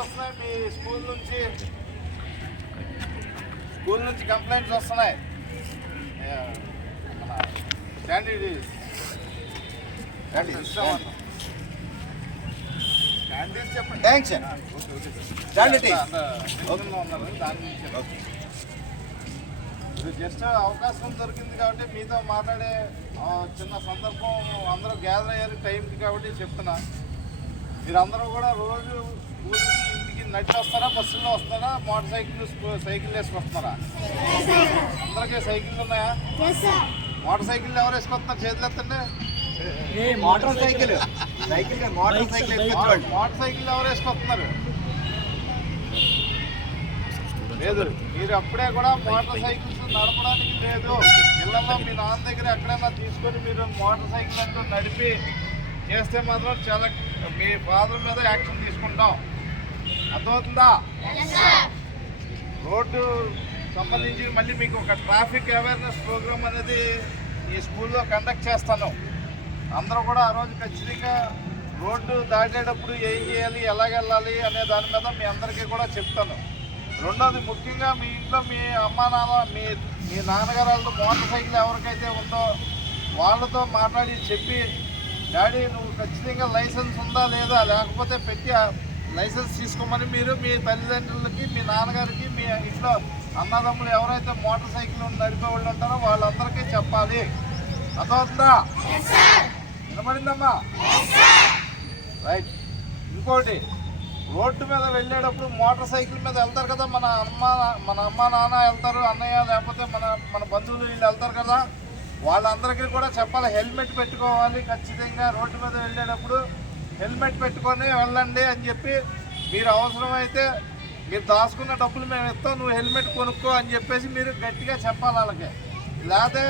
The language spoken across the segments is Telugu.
వస్తున్నాయి మీ స్కూల్ నుంచి కంప్లైంట్స్ వస్తున్నాయి. మన క్యాండిడేట్స్ చెప్పండి. థ్యాంక్స్ దాని జస్ట్ అవకాశం దొరికింది కాబట్టి మీతో మాట్లాడే చిన్న సందర్భం అందరూ గ్యాదర్ అయ్యారు టైంకి కాబట్టి చెప్తున్నా. మీరందరూ కూడా రోజు ఊరి ఇంటికి నడిచి వస్తారా, బస్సుల్లో వస్తారా, మోటార్ సైకిల్ వేసుకొస్తున్నారా? అందరికీ సైకిళ్ళు ఉన్నాయా? మోటార్ సైకిల్ ఎవరు వేసుకొస్తున్నారు? చేతులు ఎత్తండి. మోటార్ సైకిల్ ఎవరు వేసుకొస్తున్నారు? లేదు, మీరు అప్పుడే కూడా మోటార్ సైకిల్స్ నడపడానికి లేదు. ఇళ్లలో మీ నాన్న దగ్గర ఎక్కడైనా తీసుకొని మీరు మోటార్ సైకిల్ అంటూ నడిపి చేస్తే మాత్రం చాలా మీ ఫాదర్ మీద యాక్షన్ తీసుకుంటాం. అర్థమవుతుందా? రోడ్డు సంబంధించి మళ్ళీ మీకు ఒక ట్రాఫిక్ అవేర్నెస్ ప్రోగ్రామ్ అనేది ఈ స్కూల్లో కండక్ట్ చేస్తాను. అందరూ కూడా ఆ రోజు ఖచ్చితంగా రోడ్డు దాటేటప్పుడు ఏం చేయాలి, ఎలాగెళ్ళాలి అనే దాని మీద మీ అందరికీ కూడా చెప్తాను. రెండోది, ముఖ్యంగా మీ ఇంట్లో మీ అమ్మా నాన్న మీ నాన్నగారు వాళ్ళు మోటార్ సైకిల్ ఎవరికైతే ఉందో వాళ్ళతో మాట్లాడి చెప్పి, డాడీ నువ్వు ఖచ్చితంగా లైసెన్స్ ఉందా లేదా, లేకపోతే పెట్టి లైసెన్స్ తీసుకోమని మీరు మీ తల్లిదండ్రులకి, మీ నాన్నగారికి, మీ ఇంట్లో అన్నదమ్ములు ఎవరైతే మోటార్ సైకిల్ నడిపే వాళ్ళు ఉంటారో వాళ్ళందరికీ చెప్పాలి. అర్థమవుతుందా? వినపడిందమ్మా? రైట్. ఇంకోటి, రోడ్డు మీద వెళ్ళేటప్పుడు మోటార్ సైకిల్ మీద వెళ్తారు కదా, మన అమ్మ నాన్న వెళ్తారు, అన్నయ్య లేకపోతే మన బంధువులు వీళ్ళు వెళ్తారు కదా, వాళ్ళందరికీ కూడా చెప్పాలి హెల్మెట్ పెట్టుకోవాలి. ఖచ్చితంగా రోడ్డు మీద వెళ్ళేటప్పుడు హెల్మెట్ పెట్టుకొని వెళ్ళండి అని చెప్పి, మీరు అవసరమైతే మీరు దాచుకున్న డబ్బులు మేము ఇస్తాం, నువ్వు హెల్మెట్ కొనుక్కో అని చెప్పేసి మీరు గట్టిగా చెప్పాలి వాళ్ళకి. లేకపోతే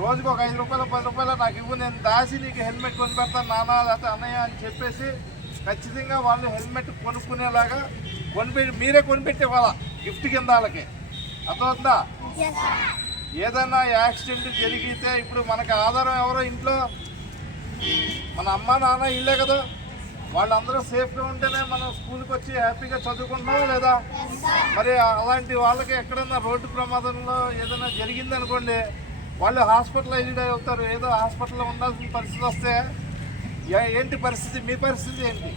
రోజుకు ఒక 5 రూపాయలు 10 రూపాయలు నాకు ఇవ్వు, నేను దాచి నీకు హెల్మెట్ కొని పెడతాను నాన్న లేకపోతే అన్నయ్య అని చెప్పేసి ఖచ్చితంగా వాళ్ళు హెల్మెట్ కొనుక్కునేలాగా మీరే కొనిపెట్టే వాళ్ళ గిఫ్ట్ కింద వాళ్ళకి. అర్థమవుతుందా? ఏదైనా యాక్సిడెంట్ జరిగితే ఇప్పుడు మనకు ఆధారం ఎవరో ఇంట్లో మన అమ్మ నాన్న ఇల్లే కదా, వాళ్ళందరూ సేఫ్గా ఉంటేనే మనం స్కూల్కి వచ్చి హ్యాపీగా చదువుకుంటున్నాం లేదా? మరి అలాంటి వాళ్ళకి ఎక్కడన్నా రోడ్డు ప్రమాదంలో ఏదైనా జరిగిందనుకోండి, వాళ్ళు హాస్పిటలైజ్డ్ అవుతారు. ఏదో హాస్పిటల్లో ఉండాల్సిన పరిస్థితి వస్తే ఏంటి పరిస్థితి? మీ పరిస్థితి ఏంటి?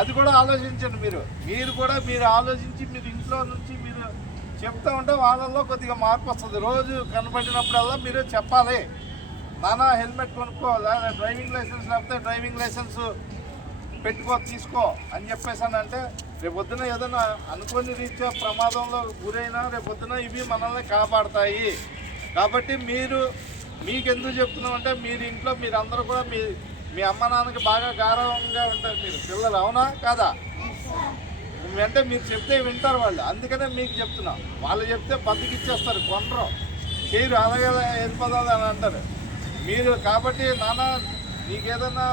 అది కూడా ఆలోచించండి. మీరు ఆలోచించి మీరు ఇంట్లో నుంచి మీరు చెప్తూ ఉంటే వాళ్ళల్లో కొద్దిగా మార్పు వస్తుంది. రోజు కనపడినప్పుడల్లా మీరు చెప్పాలి, నాన్న హెల్మెట్ కొనుక్కో, లేదా డ్రైవింగ్ లైసెన్స్ లేకపోతే డ్రైవింగ్ లైసెన్స్ తీసుకో అని చెప్పేసానంటే రేపొద్దున ఏదైనా అనుకోని రీత్యా ప్రమాదంలో గురైనా రేపొద్దున ఇవి మనల్ని కాపాడతాయి. కాబట్టి మీకెందుకు చెప్తున్నామంటే మీరు ఇంట్లో మీరందరూ కూడా మీ అమ్మ నాన్నకి బాగా గౌరవంగా ఉంటారు మీరు పిల్లలు, అవునా కాదా? అంటే మీరు చెప్తే వింటారు వాళ్ళు, అందుకనే మీకు చెప్తున్నాం. వాళ్ళు చెప్తే బతికిచ్చేస్తారు, కొనరు, చేయరు, అలాగే వెళ్ళిపోదాం అని అంటారు మీరు. కాబట్టి నాన్న నీకేదన్నా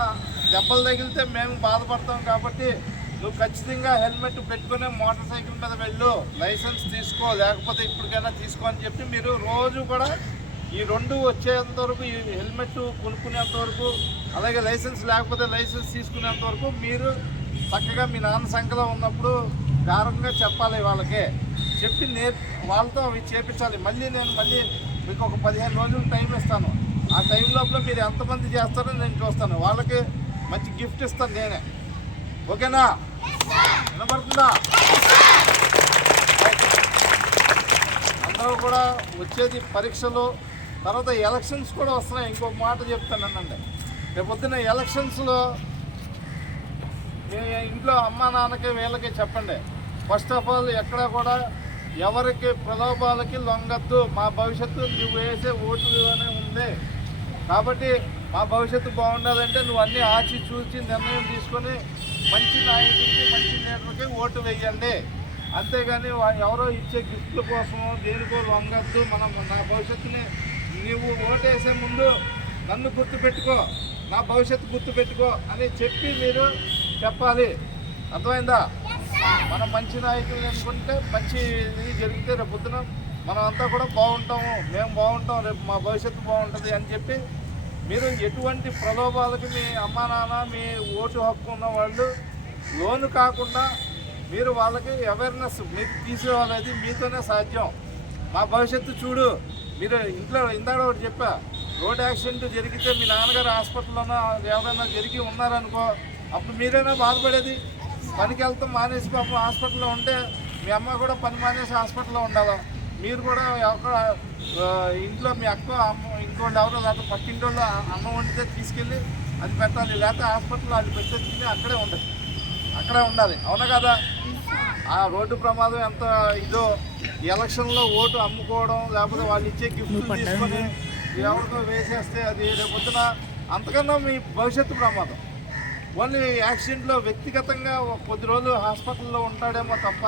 దెబ్బలు తగిలితే మేము బాధపడతాం, కాబట్టి నువ్వు ఖచ్చితంగా హెల్మెట్ పెట్టుకునే మోటార్ సైకిల్ మీద వెళ్ళు, లైసెన్స్ తీసుకో, లేకపోతే ఇప్పటికైనా తీసుకో అని చెప్పి మీరు రోజు కూడా ఈ 2 వచ్చేంత వరకు, ఈ హెల్మెట్ కొనుక్కునేంత వరకు, అలాగే లైసెన్స్ లేకపోతే లైసెన్స్ తీసుకునేంత వరకు మీరు చక్కగా మీ నాన్న సంఖ్యలో ఉన్నప్పుడు గారంగా చెప్పాలి వాళ్ళకి. చెప్పి వాళ్ళతో అవి చేపించాలి. మళ్ళీ మీకు ఒక 15 రోజులు టైం ఇస్తాను. ఆ టైం లోపల మీరు ఎంతమంది చేస్తారో నేను చూస్తాను. వాళ్ళకి మంచి గిఫ్ట్ ఇస్తాను నేనే. ఓకేనా? వినపడుతుందా? అందరూ కూడా వచ్చేది పరీక్షలు, తర్వాత ఎలక్షన్స్ కూడా వస్తున్నాయి. ఇంకొక మాట చెప్తానండి, రేపొద్దున ఎలక్షన్స్లో మీ ఇంట్లో అమ్మా నాన్నకి వీళ్ళకి చెప్పండి, ఫస్ట్ ఆఫ్ ఆల్ ఎక్కడ కూడా ఎవరికి ప్రలోభాలకి లొంగద్దు. మా భవిష్యత్తు నువ్వు వేసే ఓటులోనే ఉంది, కాబట్టి మా భవిష్యత్తు బాగుండాలంటే నువ్వు అన్నీ ఆచి చూసి నిర్ణయం తీసుకొని మంచి నాయకుడికి, మంచి లీడర్కి ఓటు వేయండి. అంతేగాని ఎవరో ఇచ్చే గిఫ్ట్ల కోసమో దేనికో లొంగద్దు. నా భవిష్యత్తుని నువ్వు ఓటేసే ముందు నన్ను గుర్తుపెట్టుకో, నా భవిష్యత్తు గుర్తుపెట్టుకో అని చెప్పి మీరు చెప్పాలి. అర్థమైందా? మనం మంచి నాయకులు అనుకుంటే మంచి ఇది జరిగితే రేపు పొద్దున మనం అంతా కూడా బాగుంటాము, మేము బాగుంటాం, రేపు మా భవిష్యత్తు బాగుంటుంది అని చెప్పి మీరు ఎటువంటి ప్రలోభాలకి మీ అమ్మా నాన్న, మీ ఓటు హక్కు ఉన్న వాళ్ళు లోను కాకుండా మీరు వాళ్ళకి అవేర్నెస్ మీకు తీసుకురావాలనేది మీతోనే సాధ్యం. మా భవిష్యత్తు చూడు, మీరు ఇంట్లో ఇందాక ఒకటి చెప్పా, రోడ్ యాక్సిడెంట్ జరిగితే మీ నాన్నగారు హాస్పిటల్లోనో ఎవరైనా జరిగి ఉన్నారనుకో, అప్పుడు మీరైనా బాధపడేది. పనికి వెళ్తాం మానేసి పాపం హాస్పిటల్లో ఉంటే మీ అమ్మ కూడా పని మానేసి హాస్పిటల్లో ఉండాలి. మీరు కూడా ఇంట్లో మీ అక్క అమ్మ ఇంకోళ్ళు ఎవరో లేకపోతే పక్కింటి వాళ్ళు అన్నం వండితే తీసుకెళ్ళి అది పెట్టాలి, లేకపోతే హాస్పిటల్లో అది పెట్టేసి అక్కడే ఉండదు, అక్కడే ఉండాలి. అవునా కదా? ఆ రోడ్డు ప్రమాదం ఎంత ఇదో, ఎలక్షన్లో ఓటు అమ్ముకోవడం, లేకపోతే వాళ్ళు ఇచ్చే గిఫ్ట్లు తీసుకొని ఎవరికో వేసేస్తే అది రేపొద్దున అంతకన్నా మీ భవిష్యత్తు ప్రమాదం. ఓన్లీ యాక్సిడెంట్లో వ్యక్తిగతంగా కొద్ది రోజులు హాస్పిటల్లో ఉంటాడేమో తప్ప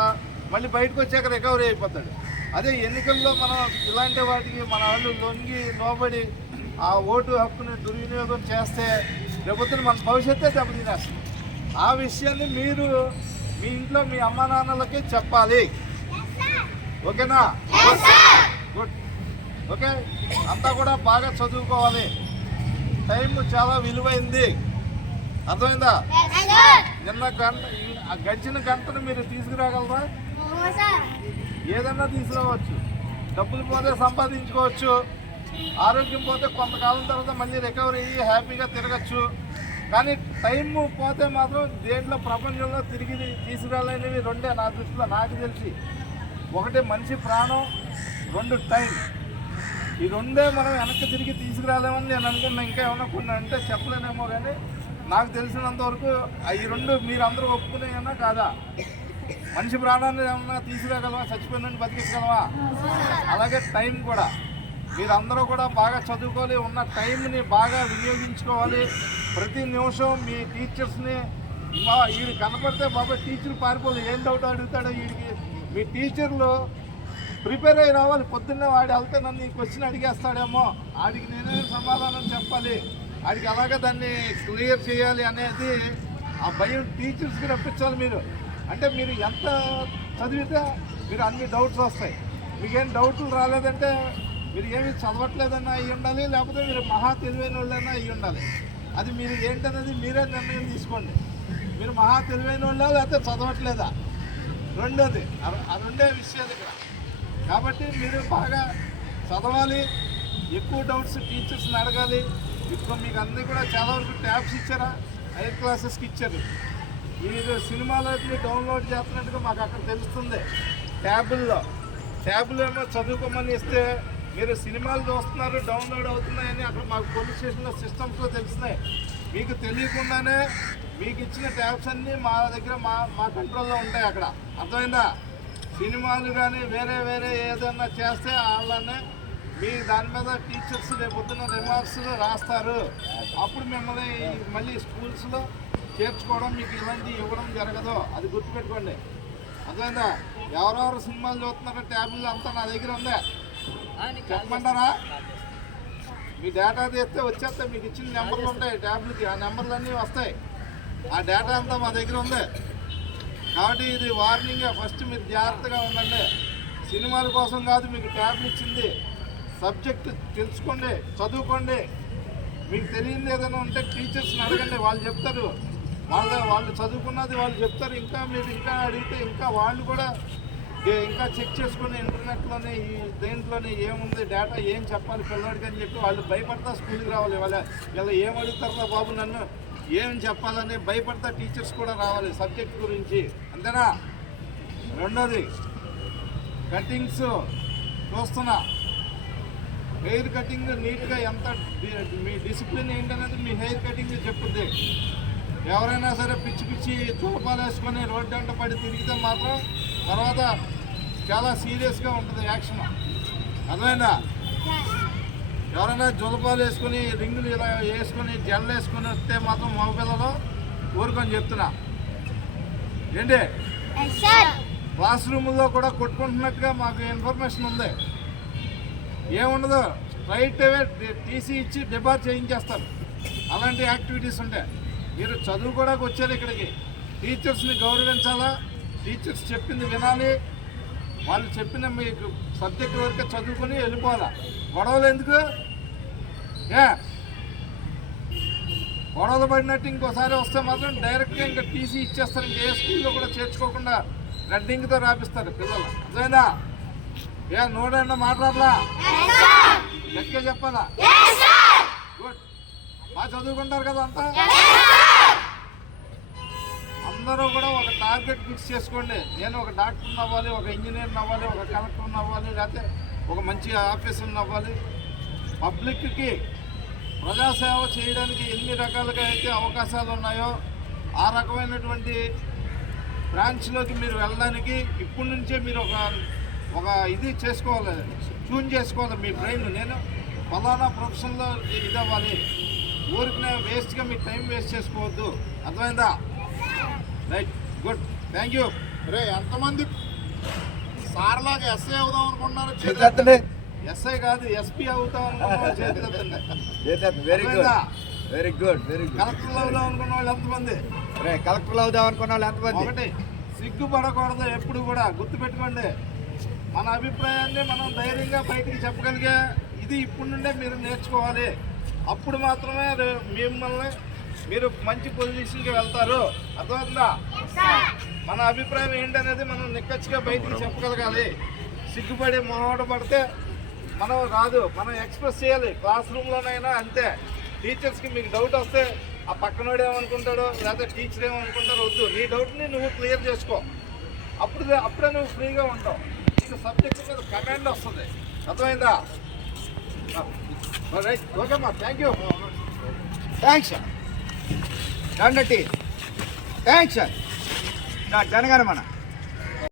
మళ్ళీ బయటకు వచ్చాక రికవరీ అయిపోతాడు. అదే ఎన్నికల్లో మనం ఇలాంటి వాటికి మన వాళ్ళు లొంగి లోబడి ఆ ఓటు హక్కుని దుర్వినియోగం చేస్తే రేపొద్దున మన భవిష్యత్తే దెబ్బతినేస్తుంది. ఆ విషయాన్ని మీరు మీ ఇంట్లో మీ అమ్మా నాన్నలకి చెప్పాలి. ఓకేనా? గుడ్. ఓకే, అంతా కూడా బాగా చదువుకోవాలి. టైం చాలా విలువైంది, అర్థమైందా? నిన్న గడిచిన గంటను మీరు తీసుకురాగలరా? ఏదన్నా తీసుకురావచ్చు. డబ్బులు పోతే సంపాదించుకోవచ్చు, ఆరోగ్యం పోతే కొంతకాలం తర్వాత మళ్ళీ రికవరీ అయ్యి హ్యాపీగా తిరగచ్చు. కానీ టైం పోతే మాత్రం దేంట్లో ప్రపంచంలో తిరిగి తీసుకురాలేనివి రెండే నా దృష్టిలో, నాకు తెలిసి. ఒకటి మనిషి ప్రాణం, రెండు టైం. ఈ రెండే మనం వెనక్కి తిరిగి తీసుకురాలేమని నేను అనుకున్నా. ఇంకా ఏమన్నా కొన్ని అంటే చెప్పలేనేమో, కానీ నాకు తెలిసినంతవరకు ఈ రెండు మీరు అందరూ ఒప్పుకునేనా కాదా? మనిషి ప్రాణాన్ని ఏమన్నా తీసుకురాగలవా? చచ్చిపోయిన బతికించగలవా? అలాగే టైం కూడా మీరందరూ కూడా బాగా చదువుకోవాలి, ఉన్న టైంని బాగా వినియోగించుకోవాలి. ప్రతి నిమిషం మీ టీచర్స్ని వీడు కనపడితే బాబా టీచర్ పారిపోదు, ఏం డౌట్ అడుగుతాడో వీడికి. మీ టీచర్లు ప్రిపేర్ అయ్యి రావాలి. పొద్దున్నే వాడు వెళ్తే నన్ను ఈ క్వశ్చన్ అడిగేస్తాడేమో, వాడికి నేనే సమాధానం చెప్పాలి, వాడికి అలాగే దాన్ని క్లియర్ చేయాలి అనేది ఆ భయం టీచర్స్కి రప్పించాలి. మీరు అంటే మీరు ఎంత చదివితే మీరు అన్ని డౌట్స్ వస్తాయి. మీకేం డౌట్లు రాలేదంటే మీరు ఏమి చదవట్లేదన్నా అయ్యి ఉండాలి, లేకపోతే మీరు మహా తెలివైన వాళ్ళైనా అయ్యి ఉండాలి. అది మీరు ఏంటనేది మీరే నిర్ణయం తీసుకోండి. మీరు మహా తెలివైన వాళ్ళా లేకపోతే చదవట్లేదా? రెండోది ఆ రెండే విషయాలు ఇక్కడ. కాబట్టి మీరు బాగా చదవాలి, ఎక్కువ డౌట్స్ టీచర్స్ని అడగాలి. ఇప్పుడు మీకు అన్నీ కూడా చాలా వరకు ట్యాబ్స్ ఇచ్చారా? హైయర్ క్లాసెస్కి ఇచ్చారు. మీరు సినిమాలోకి డౌన్లోడ్ చేస్తున్నట్టుగా మాకు అక్కడ తెలుస్తుంది. ట్యాబులు ఏమో చదువుకోమని ఇస్తే మీరు సినిమాలు చూస్తున్నారు, డౌన్లోడ్ అవుతున్నాయని అక్కడ మాకు పోలీస్ స్టేషన్లో సిస్టమ్స్లో తెలుస్తున్నాయి. మీకు తెలియకుండానే మీకు ఇచ్చిన ట్యాబ్స్ అన్నీ మా దగ్గర మా కంట్రోల్లో ఉంటాయి అక్కడ. అర్థమైందా? సినిమాలు కానీ వేరే ఏదైనా చేస్తే వాళ్ళనే మీ దాని మీద టీచర్స్ రేపొద్దున రిమార్క్స్ రాస్తారు. అప్పుడు మిమ్మల్ని మళ్ళీ స్కూల్స్లో చేర్చుకోవడం, మీకు ఇలాంటివి ఇవ్వడం జరగదు. అది గుర్తుపెట్టుకోండి. అర్థమైందా? ఎవరెవరు సినిమాలు చూస్తున్నారో ట్యాబ్లు అంతా నా దగ్గర ఉందే, చెప్పమంటారా? మీ డేటా తీస్తే వచ్చేస్తే మీకు ఇచ్చిన నెంబర్లు ఉంటాయి ట్యాబ్లకి, ఆ నెంబర్లన్నీ వస్తాయి. ఆ డేటా అంతా మా దగ్గర ఉంది. కాబట్టి ఇది వార్నింగ్. ఫస్ట్ మీరు జాగ్రత్తగా ఉండండి. సినిమాల కోసం కాదు మీకు ట్యాబ్లు ఇచ్చింది. సబ్జెక్ట్ తెలుసుకోండి, చదువుకోండి. మీకు తెలియదు ఏదైనా ఉంటే టీచర్స్ని అడగండి, వాళ్ళు చెప్తారు. వాళ్ళు చదువుకున్నది వాళ్ళు చెప్తారు. ఇంకా మీరు ఇంకా అడిగితే ఇంకా వాళ్ళు కూడా ఇంకా చెక్ చేసుకుని ఇంటర్నెట్లోనే ఈ దేంట్లోనే ఏముంది డేటా, ఏం చెప్పాలి పిల్లడికి అని చెప్పి వాళ్ళు భయపడతా స్కూల్కి రావాలి. ఇలా ఏం అడుగుతారా బాబు నన్ను, ఏం చెప్పాలని భయపడతా టీచర్స్ కూడా రావాలి సబ్జెక్ట్ గురించి. అంతేనా? రెండోది కటింగ్స్ చూస్తున్నా. హెయిర్ కటింగ్ నీట్గా ఎంత మీ డిసిప్లిన్ ఏంటనేది మీ హెయిర్ కటింగ్ చెప్పుద్ది. ఎవరైనా సరే పిచ్చి తులపాలు వేసుకొని రోడ్డు వెంట పడి తిరిగితే మాత్రం తర్వాత చాలా సీరియస్గా ఉంటుంది యాక్షన్. అర్థమైందా? ఎవరైనా జులపాలు వేసుకొని రింగులు ఇలా వేసుకొని జెల్ వేసుకొని వస్తే మాత్రం మగపిల్లలు ఊరుకొని చెప్తున్నా. ఏంటి క్లాస్ రూముల్లో కూడా కొట్టుకుంటున్నట్టుగా మాకు ఇన్ఫర్మేషన్ ఉంది. ఏముండదు, స్ట్రైట్ అవే టీసీ ఇచ్చి డిబార్ చేయించేస్తారు. అలాంటి యాక్టివిటీస్ ఉంటాయి. మీరు చదువుకోవడానికి వచ్చారు ఇక్కడికి, టీచర్స్ని గౌరవించాలా, టీచర్స్ చెప్పింది వినాలి, వాళ్ళు చెప్పిన మీకు సబ్జెక్ట్ వరకు చదువుకొని వెళ్ళిపోవాలా. గొడవలు ఎందుకు? గొడవలు పడినట్టు ఇంకోసారి వస్తే మాత్రం డైరెక్ట్గా ఇంకా టీసీ ఇచ్చేస్తారు. ఇంకా ఏ స్కూల్లో కూడా చేర్చుకోకుండా రెడ్డింగ్తో రాపిస్తారు పిల్లలు. అదేనా ఏ నోడన్నా మాట్లాడలా, గట్టిగా చెప్పాలా? గుడ్. బాగా చదువుకుంటారు కదా అంతా? అందరూ కూడా ఒక టార్గెట్ ఫిక్స్ చేసుకోండి. నేను ఒక డాక్టర్ని అవ్వాలి, ఒక ఇంజనీర్ని అవ్వాలి, ఒక కలెక్టర్ని అవ్వాలి, లేకపోతే ఒక మంచి ఆఫీసర్ని అవ్వాలి. పబ్లిక్కి ప్రజాసేవ చేయడానికి ఎన్ని రకాలుగా అయితే అవకాశాలు ఉన్నాయో ఆ రకమైనటువంటి బ్రాంచ్లోకి మీరు వెళ్ళడానికి ఇప్పటి నుంచే మీరు ఒక ఇది చేసుకోవాలి, ట్యూన్ చేసుకోవాలి మీ బ్రెయిన్. నేను ఫలానా ప్రొఫెషన్లో ఇది అవ్వాలి, ఊరికి వేస్ట్గా మీ టైం వేస్ట్ చేసుకోవద్దు. అర్థమైందా? Right, good, thank you. రే ఎంతమంది సార్లాగా ఎస్ఐ అవుదాం అనుకుంటున్నారు? చేతులెత్తండి. ఎస్ఐ కాదు, ఎస్పీ అవుతాం అనుకున్న చేతులెత్తండి. Very good, very good, very good. Collector అవుదాం అనుకున్న వాళ్ళు ఎంతమంది? రే కలెక్టర్లు అవుదాం అనుకున్న వాళ్ళు ఎంతమంది? ఒకటి, సిగ్గుపడకూడదు. ఎప్పుడు కూడా గుర్తుపెట్టుకోండి, మన అభిప్రాయాన్ని మనం ధైర్యంగా బయటికి చెప్పగలిగే ఇది ఇప్పుడు నుండే మీరు నేర్చుకోవాలి. అప్పుడు మాత్రమే మిమ్మల్ని మీరు మంచి పొజిషన్కి వెళ్తారు. అర్థమవుతుందా? మన అభిప్రాయం ఏంటనేది మనం నిక్కచ్చిగా బయటికి చెప్పగలగాలి. సిగ్గుపడి మొహమాట పడితే మనం రాదు, మనం ఎక్స్ప్రెస్ చేయాలి. క్లాస్ రూమ్లోనైనా అంతే. టీచర్స్కి మీకు డౌట్ వస్తే ఆ పక్కనోడు ఏమనుకుంటాడో లేకపోతే టీచర్ ఏమనుకుంటారో వద్దు, నీ డౌట్ని నువ్వు క్లియర్ చేసుకో. అప్పుడే నువ్వు ఫ్రీగా ఉంటావు. నీకు సబ్జెక్ట్ మీద కమాండ్ వస్తుంది. అర్థమైందా? రైట్, ఓకేమ్మా, thank you. Thanks sir. Thanks sir. Jana Gana Mana.